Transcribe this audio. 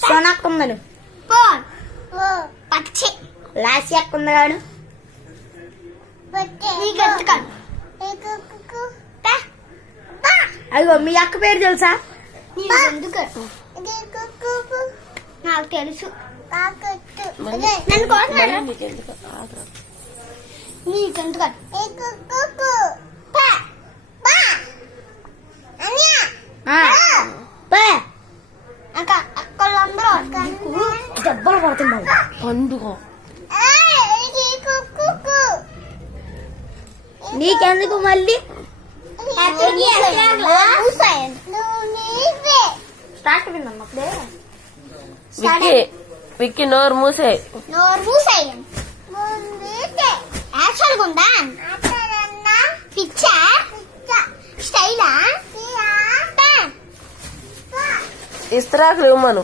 Sonak ఉందను phone పచ్చి లాసి అక్క ఉందగాడు అయ్యో మీ అక్క పేరు తెలుసా? నాకు తెలుసు. నన్ను కోసరా నీకెందుకు అక్కలందరూ దెబ్బలు పడుతుంది పండుగ నీకెందుకు మళ్ళీ స్టార్ట్ విన్నప్పుడే విక్కీ నోరు మూసే యాక్చువల్గా ఉందా పిచ్చా స్టైలా ఇస్తరాకులు ఇవ్వమను.